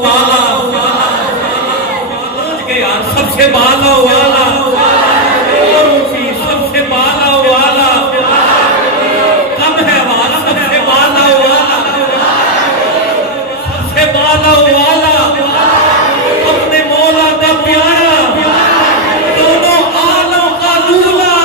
वाला सबसे बाला वाला सबसे बाला वाला कम है वाला सबसे बाला वाला सबसे बाला वाला अपने मौला का प्यारा दोनों आलम का दूल्हा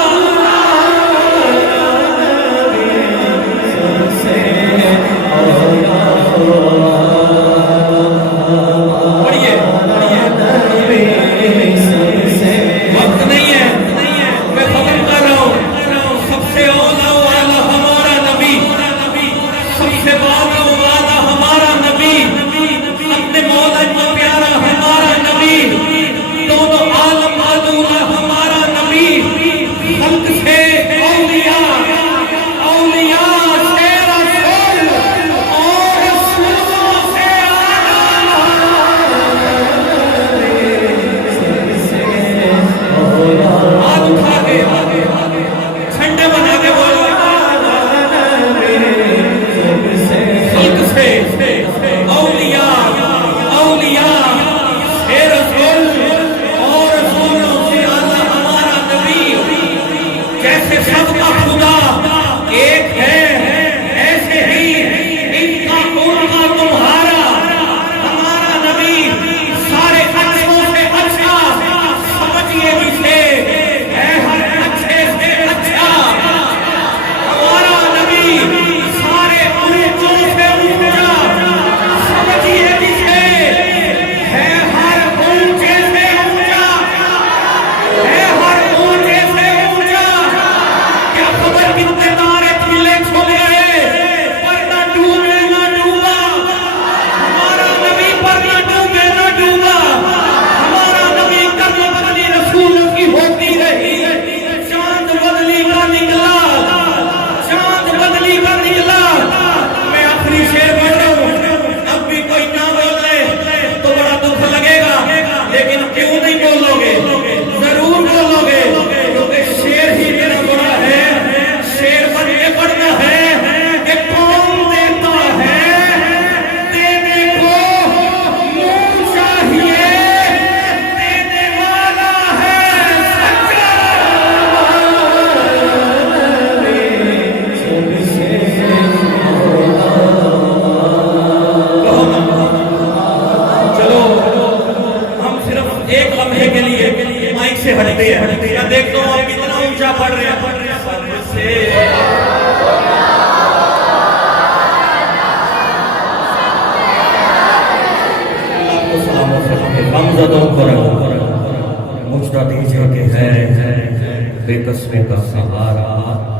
देखता हूँ आप कितना ऊंचा पढ़ रहे हैं मुझा दीजिए कि है बेकसों का सहारा